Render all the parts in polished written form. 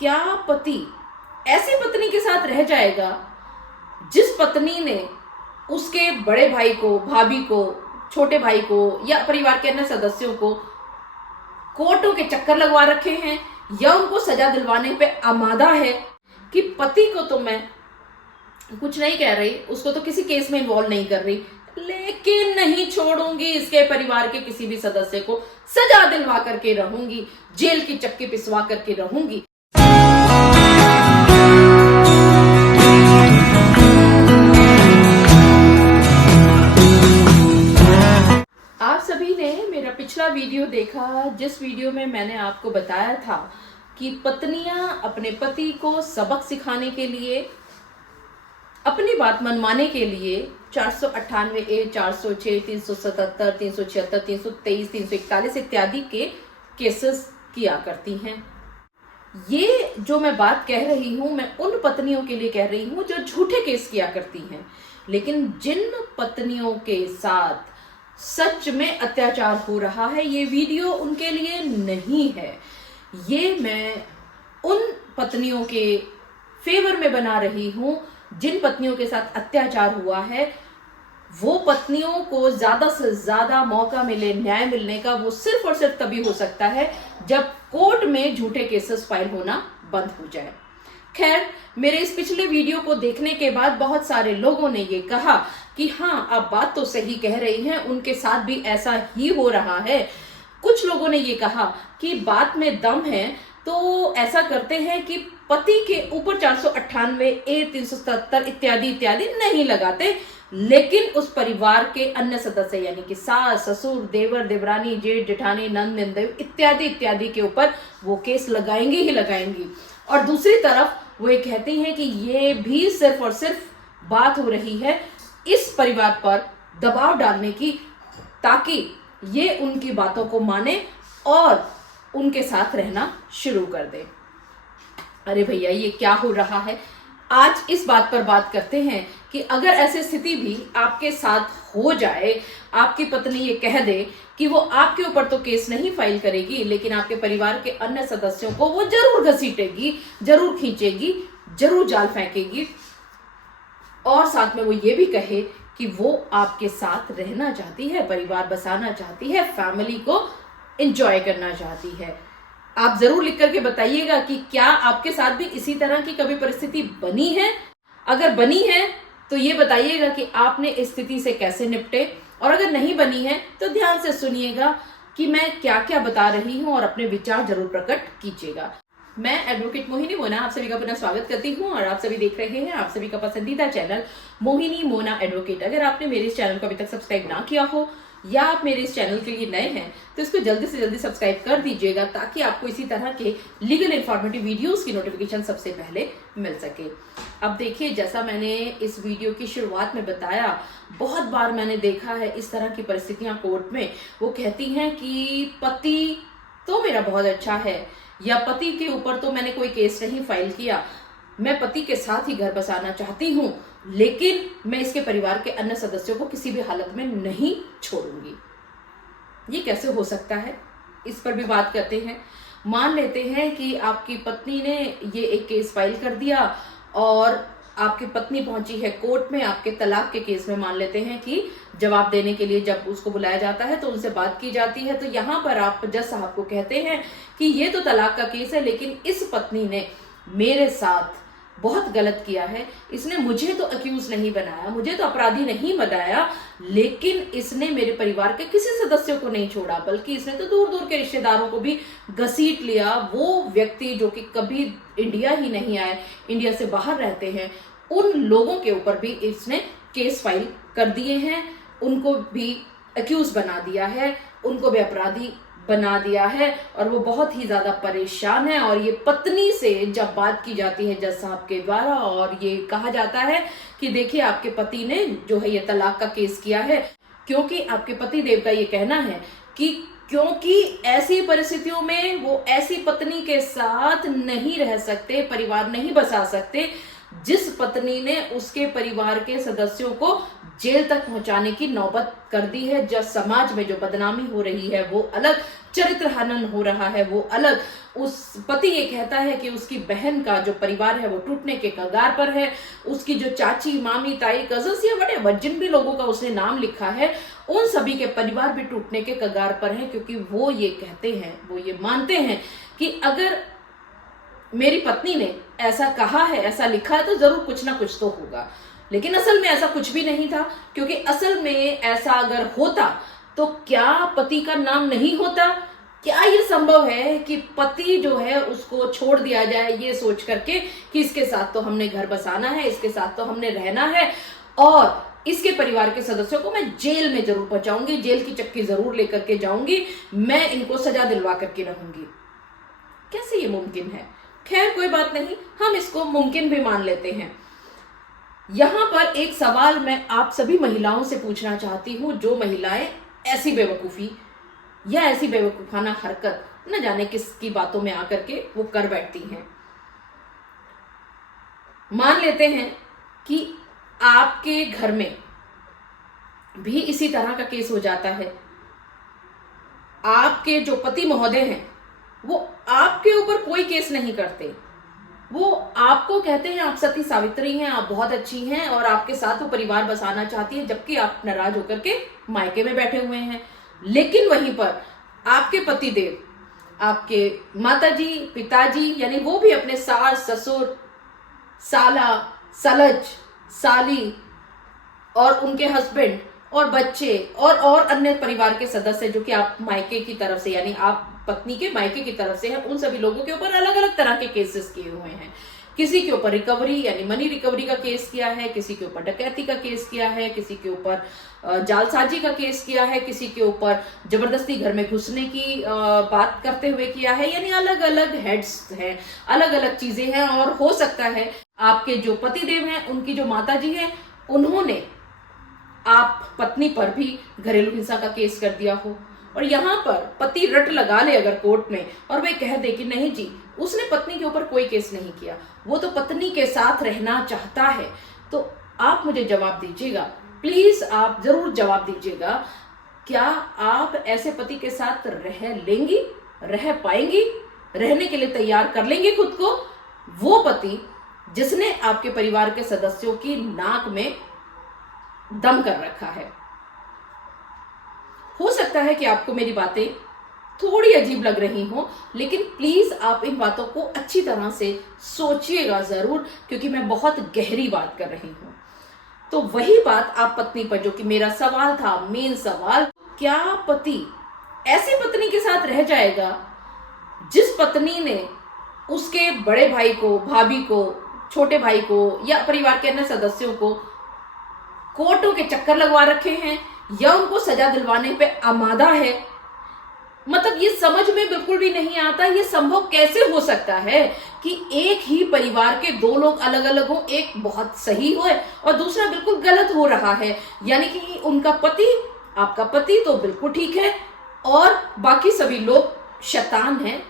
क्या पति ऐसी पत्नी के साथ रह जाएगा जिस पत्नी ने उसके बड़े भाई को, भाभी को, छोटे भाई को या परिवार के अन्य सदस्यों को कोर्टों के चक्कर लगवा रखे हैं या उनको सजा दिलवाने पे आमादा है कि पति को तो मैं कुछ नहीं कह रही, उसको तो किसी केस में इन्वॉल्व नहीं कर रही, लेकिन नहीं छोड़ूंगी, इसके परिवार के किसी भी सदस्य को सजा दिलवा करके रहूंगी, जेल की चक्की पिसवा करके रहूंगी। आप सभी ने मेरा पिछला वीडियो देखा, जिस वीडियो में मैंने आपको बताया था कि पत्नियां अपने पति को सबक सिखाने के लिए, अपनी बात मनवाने के लिए 498A, 406, 377, 376, 323, 341 इत्यादि के केसेस किया करती हैं। ये जो मैं बात कह रही हूं, मैं उन पत्नियों के लिए कह रही हूं जो झूठे केस किया करती हैं। लेकिन जिन पत्नियों के साथ सच में अत्याचार हो रहा है, ये वीडियो उनके लिए नहीं है। ये मैं उन पत्नियों के फेवर में बना रही हूं जिन पत्नियों के साथ अत्याचार हुआ है। वो पत्नियों को ज्यादा से ज्यादा मौका मिले न्याय मिलने का, वो सिर्फ और सिर्फ तभी हो सकता है जब कोर्ट में झूठे केसेस फाइल होना बंद हो जाए। खैर, मेरे इस पिछले वीडियो को देखने के बाद बहुत सारे लोगों ने ये कहा कि हाँ, आप बात तो सही कह रही हैं, उनके साथ भी ऐसा ही हो रहा है। कुछ लोगों ने ये कहा कि बात में दम है तो ऐसा करते हैं कि पति के ऊपर 498A, 377 इत्यादि इत्यादि नहीं लगाते, लेकिन उस परिवार के अन्य सदस्य यानी कि सास, ससुर, देवर, देवरानी, जेठ, जेठानी, नंद, नंदेव इत्यादि इत्यादि के ऊपर वो केस लगाएंगे ही लगाएंगी। और दूसरी तरफ वो ये कहती हैं कि ये भी सिर्फ और सिर्फ बात हो रही है इस परिवार पर दबाव डालने की, ताकि ये उनकी बातों को माने और उनके साथ रहना शुरू कर दे। अरे भैया, ये क्या हो रहा है? आज इस बात पर बात करते हैं कि अगर ऐसी स्थिति भी आपके साथ हो जाए, आपकी पत्नी ये कह दे कि वो आपके ऊपर तो केस नहीं फाइल करेगी, लेकिन आपके परिवार के अन्य सदस्यों को वो जरूर घसीटेगी, जरूर खींचेगी, जरूर जाल फेंकेगी, और साथ में वो ये भी कहे कि वो आपके साथ रहना चाहती है, परिवार बसाना चाहती है, फैमिली को एंजॉय करना चाहती है। आप जरूर लिख करके बताइएगा कि क्या आपके साथ भी इसी तरह की कभी परिस्थिति बनी है। अगर बनी है तो ये बताइएगा कि आपने इस स्थिति से कैसे निपटे, और अगर नहीं बनी है तो ध्यान से सुनिएगा कि मैं क्या क्या बता रही हूं और अपने विचार जरूर प्रकट कीजिएगा। मैं एडवोकेट मोहिनी मोना आप सभी का पुनः स्वागत करती हूं और आप सभी देख रहे हैं आप सभी का पसंदीदा चैनल मोहिनी मोना एडवोकेट। अगर आपने मेरे इस चैनल को अभी तक सब्सक्राइब ना किया हो या आप मेरे इस चैनल के लिए नए हैं तो इसको जल्दी से जल्दी सब्सक्राइब कर दीजिएगा, ताकि आपको इसी तरह के लीगल इंफॉर्मेटिव वीडियोस की नोटिफिकेशन सबसे पहले मिल सके। अब देखिए, जैसा मैंने इस वीडियो की शुरुआत में बताया, बहुत बार मैंने देखा है इस तरह की परिस्थितियां कोर्ट में। वो कहती हैं कि पति तो मेरा बहुत अच्छा है, या पति के ऊपर तो मैंने कोई केस नहीं फाइल किया, मैं पति के साथ ही घर बसाना चाहती हूँ, लेकिन मैं इसके परिवार के अन्य सदस्यों को किसी भी हालत में नहीं छोड़ूंगी। ये कैसे हो सकता है, इस पर भी बात करते हैं। मान लेते हैं कि आपकी पत्नी ने ये एक केस फाइल कर दिया और आपकी पत्नी पहुंची है कोर्ट में आपके तलाक के केस में। मान लेते हैं कि जवाब देने के लिए जब उसको बुलाया जाता है तो उनसे बात की जाती है, तो यहाँ पर आप जज साहब को कहते हैं कि ये तो तलाक का केस है, लेकिन इस पत्नी ने मेरे साथ बहुत गलत किया है, इसने मुझे तो अक्यूज नहीं बनाया, मुझे तो अपराधी नहीं बनाया, लेकिन इसने मेरे परिवार के किसी सदस्यों को नहीं छोड़ा, बल्कि इसने तो दूर दूर के रिश्तेदारों को भी घसीट लिया। वो व्यक्ति जो कि कभी इंडिया ही नहीं आए, इंडिया से बाहर रहते हैं, उन लोगों के ऊपर भी इसने केस फाइल कर दिए हैं, उनको भी अक्यूज बना दिया है, उनको भी अपराधी बना दिया है, और वो बहुत ही ज्यादा परेशान है। और ये पत्नी से जब बात की जाती है जज साहब के द्वारा और ये कहा जाता है कि देखिए, आपके पति ने जो है ये तलाक का केस किया है, क्योंकि आपके पति देव का ये कहना है कि क्योंकि ऐसी परिस्थितियों में वो ऐसी पत्नी के साथ नहीं रह सकते, परिवार नहीं बसा सकते जिस पत्नी ने उसके परिवार के सदस्यों को जेल तक पहुंचाने की नौबत कर दी है। जब समाज में जो बदनामी हो रही है वो अलग, चरित्र हनन हो रहा है वो अलग। उस पति ये कहता है कि उसकी बहन का जो परिवार है वो टूटने के कगार पर है, उसकी जो चाची, मामी, ताई, कजन्स या बड़े जिन भी लोगों का उसने नाम लिखा है उन सभी के परिवार भी टूटने के कगार पर हैं, क्योंकि वो ये कहते हैं, वो ये मानते हैं कि अगर मेरी पत्नी ने ऐसा कहा है, ऐसा लिखा है, तो जरूर कुछ ना कुछ तो होगा। लेकिन असल में ऐसा कुछ भी नहीं था, क्योंकि असल में ऐसा अगर होता तो क्या पति का नाम नहीं होता? क्या ये संभव है कि पति जो है उसको छोड़ दिया जाए ये सोच करके कि इसके साथ तो हमने घर बसाना है, इसके साथ तो हमने रहना है और इसके परिवार के सदस्यों को मैं जेल में जरूर पहुंचाऊंगी, जेल की चक्की जरूर लेकर के जाऊंगी, मैं इनको सजा दिलवा करके रहूंगी। कैसे ये मुमकिन है? खैर कोई बात नहीं, हम इसको मुमकिन भी मान लेते हैं। यहां पर एक सवाल मैं आप सभी महिलाओं से पूछना चाहती हूं, जो महिलाएं ऐसी बेवकूफी या ऐसी बेवकूफाना हरकत न जाने किसकी बातों में आकर के वो कर बैठती हैं। मान लेते हैं कि आपके घर में भी इसी तरह का केस हो जाता है, आपके जो पति महोदय हैं वो आपके ऊपर कोई केस नहीं करते, वो आपको कहते हैं आप सती सावित्री हैं, आप बहुत अच्छी हैं और आपके साथ वो परिवार बसाना चाहती है, जबकि आप नाराज होकर के मायके में बैठे हुए हैं। लेकिन वहीं पर आपके पतिदेव, आपके माताजी, पिताजी, यानी वो भी अपने सास, ससुर, साला, सलज, साली और उनके हस्बैंड और बच्चे और अन्य परिवार के सदस्य जो कि आप मायके की तरफ से, यानी आप पत्नी के मायके की तरफ से हैं, उन सभी लोगों के ऊपर अलग अलग तरह के केसेस किए हुए हैं। किसी के ऊपर रिकवरी यानी मनी रिकवरी का केस किया है, किसी के ऊपर डकैती का केस किया है, किसी के ऊपर जालसाजी का केस किया है, किसी के ऊपर जबरदस्ती घर में घुसने की बात करते हुए किया है। यानी अलग अलग हेड्स हैं, अलग अलग चीजें हैं। और हो सकता है आपके जो पतिदेव हैं, उनकी जो माताजी हैं, उन्होंने आप पत्नी पर भी घरेलू हिंसा का केस कर दिया हो और यहां पर पति रट लगा ले अगर कोर्ट में और वे कह दे कि नहीं जी, उसने पत्नी के ऊपर कोई केस नहीं किया, वो तो पत्नी के साथ रहना चाहता है, तो आप मुझे जवाब दीजिएगा, प्लीज आप जरूर जवाब दीजिएगा, क्या आप ऐसे पति के साथ रह लेंगी, रह पाएंगी, रहने के लिए तैयार कर लेंगे खुद को? वो पति जिसने आपके परिवार के सदस्यों की नाक में दम कर रखा है। हो सकता है कि आपको मेरी बातें थोड़ी अजीब लग रही हो, लेकिन प्लीज आप इन बातों को अच्छी तरह से सोचिएगा जरूर, क्योंकि मैं बहुत गहरी बात कर रही हूं। तो वही बात आप पत्नी पर, जो कि मेरा सवाल था, मेन सवाल, क्या पति ऐसी पत्नी के साथ रह जाएगा जिस पत्नी ने उसके बड़े भाई को, भाभी को, छोटे भाई को या परिवार के अन्य सदस्यों को कोर्टों के चक्कर लगवा रखे हैं या उनको सजा दिलवाने पे आमादा है? मतलब ये समझ में बिल्कुल भी नहीं आता, ये संभव कैसे हो सकता है कि एक ही परिवार के दो लोग अलग अलग हो, एक बहुत सही हो और दूसरा बिल्कुल गलत हो रहा है। यानी कि उनका पति, आपका पति तो बिल्कुल ठीक है और बाकी सभी लोग शैतान हैं,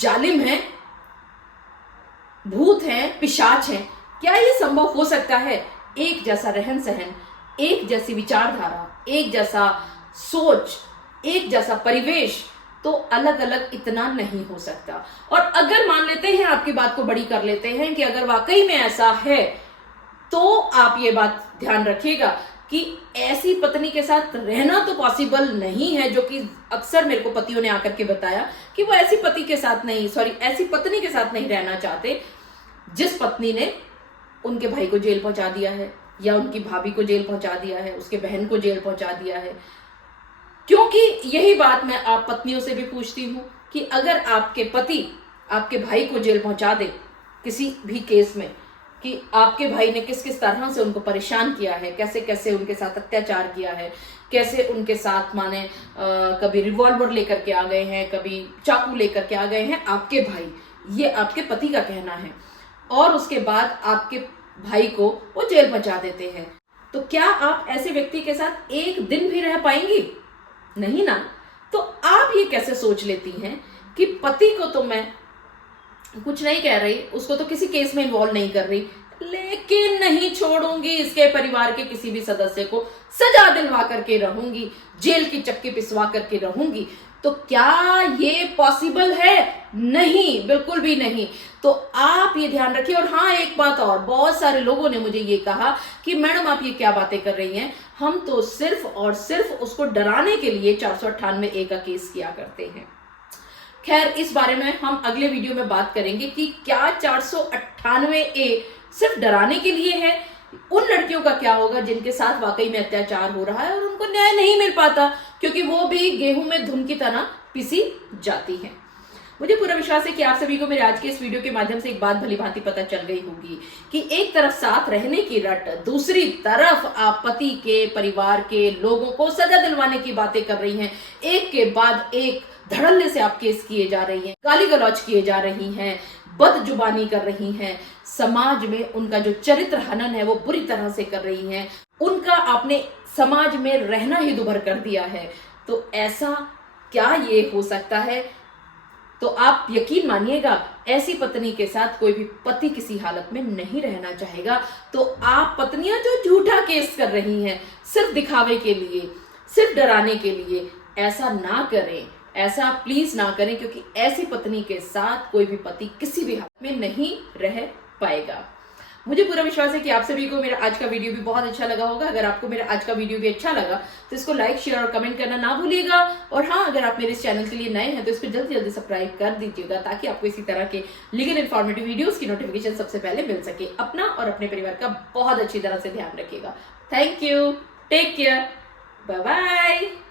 जालिम हैं, भूत हैं, पिशाच हैं। क्या ये संभव हो सकता है? एक जैसा रहन सहन, एक जैसी विचारधारा, एक जैसा सोच, एक जैसा परिवेश तो अलग अलग इतना नहीं हो सकता। और अगर मान लेते हैं, आपकी बात को बड़ी कर लेते हैं कि अगर वाकई में ऐसा है, तो आप ये बात ध्यान रखिएगा कि ऐसी पत्नी के साथ रहना तो पॉसिबल नहीं है, जो कि अक्सर मेरे को पतियों ने आकर के बताया कि वो ऐसी पति के साथ नहीं, ऐसी पत्नी के साथ नहीं रहना चाहते जिस पत्नी ने उनके भाई को जेल पहुंचा दिया है या उनकी भाभी को जेल पहुंचा दिया है, उसके बहन को जेल पहुंचा दिया है। क्योंकि यही बात मैं आप पत्नियों से भी पूछती हूं कि अगर आपके पति आपके भाई को जेल पहुंचा दे किसी भी केस में, कि आपके भाई ने किस किस तरह से उनको परेशान किया है, कैसे कैसे उनके साथ अत्याचार किया है, कैसे उनके साथ माने कभी रिवॉल्वर लेकर के आ गए हैं, कभी चाकू लेकर के आ गए हैं आपके भाई, ये आपके पति का कहना है, और उसके बाद आपके भाई को वो जेल पहुंचा देते हैं, तो क्या आप ऐसे व्यक्ति के साथ एक दिन भी रह पाएंगी? नहीं ना। तो आप ये कैसे सोच लेती हैं कि पति को तो मैं कुछ नहीं कह रही, उसको तो किसी केस में इन्वॉल्व नहीं कर रही, लेकिन नहीं छोड़ूंगी, इसके परिवार के किसी भी सदस्य को सजा दिलवा करके रहूंगी, जेल की चक्की पिसवा करके रहूंगी, तो क्या ये पॉसिबल है? नहीं, बिल्कुल भी नहीं। तो आप ये ध्यान रखिए। और हाँ, एक बात और, बहुत सारे लोगों ने मुझे ये कहा कि मैडम आप ये क्या बातें कर रही हैं, हम तो सिर्फ और सिर्फ उसको डराने के लिए 498A का केस किया करते हैं। खैर, इस बारे में हम अगले वीडियो में बात करेंगे कि क्या 498A सिर्फ डराने के लिए है। उन लड़कियों का क्या होगा जिनके साथ वाकई में अत्याचार हो रहा है और उनको न्याय नहीं मिल पाता, क्योंकि वो भी गेहूं में धुन की तरह पिसी जाती हैं। मुझे पूरा विश्वास है कि आप सभी को मेरे आज के इस वीडियो के माध्यम से एक बात भली भांति पता चल गई होगी कि एक तरफ साथ रहने की रट, दूसरी तरफ आप पति के परिवार के लोगों को सजा दिलवाने की बातें कर रही हैं। एक के बाद एक धड़ल्ले से आप केस किए जा रही हैं, गाली गलौज किए जा रही हैं, बदजुबानी कर रही हैं, समाज में उनका जो चरित्र हनन है वो बुरी तरह से कर रही हैं, उनका आपने समाज में रहना ही दुभर कर दिया है। तो ऐसा क्या ये हो सकता है? तो आप यकीन मानिएगा, ऐसी पत्नी के साथ कोई भी पति किसी हालत में नहीं रहना चाहेगा। तो आप पत्नियां जो झूठा केस कर रही हैं सिर्फ दिखावे के लिए, सिर्फ डराने के लिए, ऐसा ना करें, ऐसा प्लीज ना करें, क्योंकि ऐसी पत्नी के साथ कोई भी पति किसी भी हालत में नहीं रह पाएगा। मुझे पूरा विश्वास है कि आप सभी को मेरा आज का वीडियो भी बहुत अच्छा लगा होगा। अगर आपको मेरा आज का वीडियो भी अच्छा लगा तो इसको लाइक, शेयर और कमेंट करना ना भूलिएगा। और हाँ, अगर आप मेरे इस चैनल के लिए नए हैं तो इसको जल्दी जल्दी सब्सक्राइब कर दीजिएगा, ताकि आपको इसी तरह के लीगल इन्फॉर्मेटिव वीडियोस की नोटिफिकेशन सबसे पहले मिल सके। अपना और अपने परिवार का बहुत अच्छी तरह से ध्यान रखिएगा। Thank you, take care, bye bye.